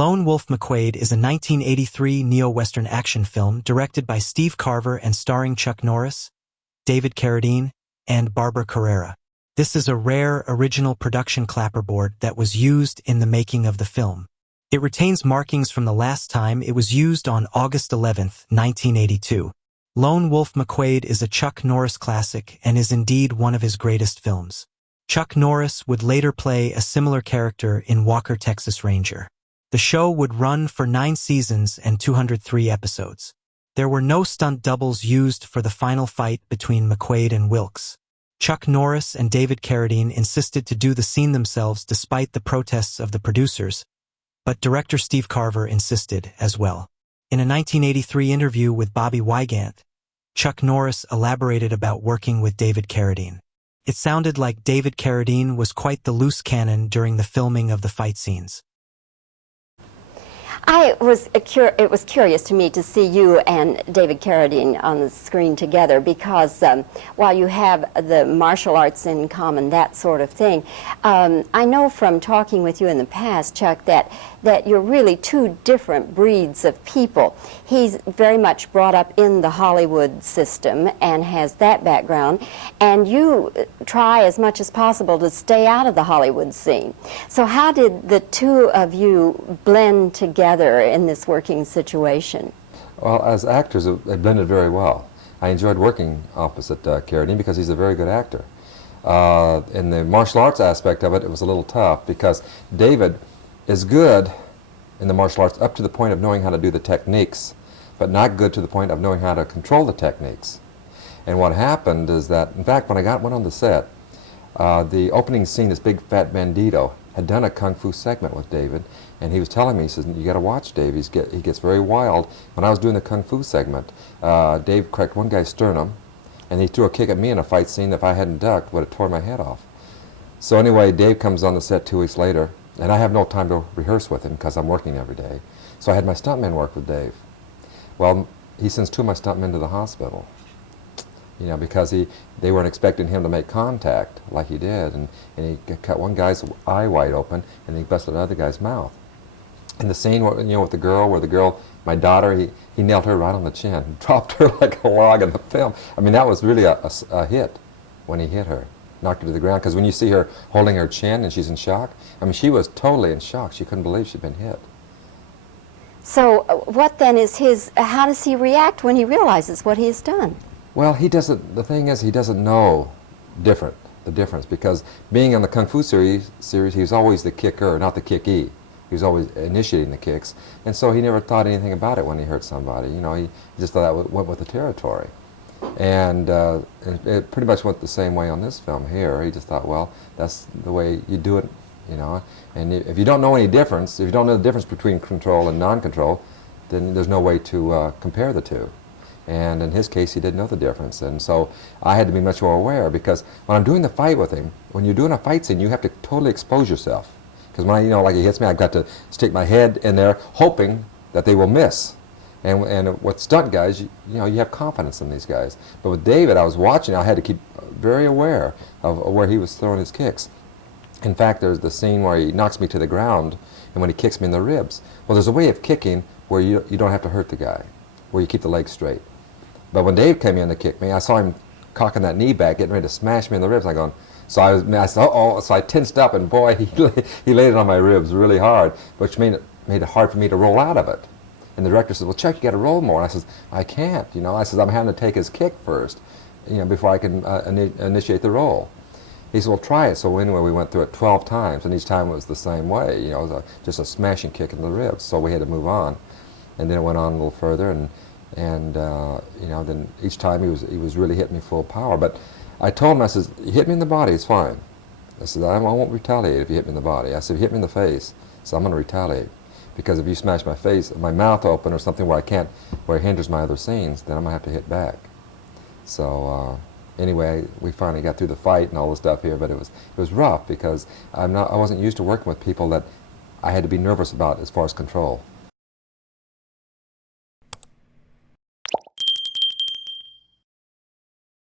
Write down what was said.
Lone Wolf McQuade is a 1983 neo-Western action film directed by Steve Carver and starring Chuck Norris, David Carradine, and Barbara Carrera. This is a rare original production clapperboard that was used in the making of the film. It retains markings from the last time it was used on August 11, 1982. Lone Wolf McQuade is a Chuck Norris classic and is indeed one of his greatest films. Chuck Norris would later play a similar character in Walker, Texas Ranger. The show would run for 9 seasons and 203 episodes. There were no stunt doubles used for the final fight between McQuade and Wilkes. Chuck Norris and David Carradine insisted to do the scene themselves despite the protests of the producers, but director Steve Carver insisted as well. In a 1983 interview with Bobby Wygant, Chuck Norris elaborated about working with David Carradine. It sounded like David Carradine was quite the loose cannon during the filming of the fight scenes. It was curious to me to see you and David Carradine on the screen together because while you have the martial arts in common, that sort of thing, I know from talking with you in the past, Chuck, that you're really two different breeds of people. He's very much brought up in the Hollywood system and has that background, and you try as much as possible to stay out of the Hollywood scene. So how did the two of you blend together in this working situation? Well, as actors, they blended very well. I enjoyed working opposite Carradine because he's a very good actor. In the martial arts aspect of it, it was a little tough because David is good in the martial arts up to the point of knowing how to do the techniques, but not good to the point of knowing how to control the techniques. And what happened is that, in fact, when I went on the set, the opening scene, this big fat bandito, had done a kung fu segment with David, and he was telling me, he says, you got to watch Dave, he gets very wild. When I was doing the kung fu segment, Dave cracked one guy's sternum, and he threw a kick at me in a fight scene that if I hadn't ducked, would have torn my head off. So anyway, Dave comes on the set 2 weeks later, and I have no time to rehearse with him because I'm working every day. So I had my stuntmen work with Dave. Well, he sends 2 of my stuntmen to the hospital, you know, because they weren't expecting him to make contact like he did, and he cut one guy's eye wide open, and he busted another guy's mouth. In the scene, you know, with the girl, my daughter, he nailed her right on the chin, dropped her like a log in the film. I mean, that was really a hit when he hit her, knocked her to the ground, because when you see her holding her chin and she's in shock, I mean, she was totally in shock. She couldn't believe she'd been hit. So what then is how does he react when he realizes what he has done? Well, the thing is, he doesn't know the difference, because being on the Kung Fu series, he was always the kicker, not the kickee. He was always initiating the kicks, and so he never thought anything about it when he hurt somebody. You know, he just thought that went with the territory. And it pretty much went the same way on this film here. He just thought, well, that's the way you do it, you know. And if you don't know any difference, if you don't know the difference between control and non-control, then there's no way to compare the two. And in his case, he didn't know the difference. And so I had to be much more aware, because when I'm doing the fight with him, when you're doing a fight scene, you have to totally expose yourself. Because when like he hits me, I've got to stick my head in there, hoping that they will miss. And with stunt guys, you have confidence in these guys. But with David, I was watching, I had to keep very aware of where he was throwing his kicks. In fact, there's the scene where he knocks me to the ground, and when he kicks me in the ribs. Well, there's a way of kicking where you don't have to hurt the guy, where you keep the legs straight. But when Dave came in to kick me, I saw him cocking that knee back, getting ready to smash me in the ribs. So I said, uh-oh. So I tensed up, and boy, he laid it on my ribs really hard, which made it hard for me to roll out of it. And the director said, well, Chuck, you got to roll more. And I said, I can't. I said, I'm having to take his kick first, before I can initiate the roll. He said, well, try it. So anyway, we went through it 12 times, and each time it was the same way. It was just a smashing kick in the ribs. So we had to move on, and then it went on a little further, and then each time he was really hitting me full power. But I told him, I said, you hit me in the body, it's fine. I said, I won't retaliate if you hit me in the body. I said, if you hit me in the face, so I'm going to retaliate. Because if you smash my face, my mouth open or something where it hinders my other scenes, then I'm going to have to hit back. So anyway, we finally got through the fight and all the stuff here, but it was rough, because I wasn't used to working with people that I had to be nervous about as far as control.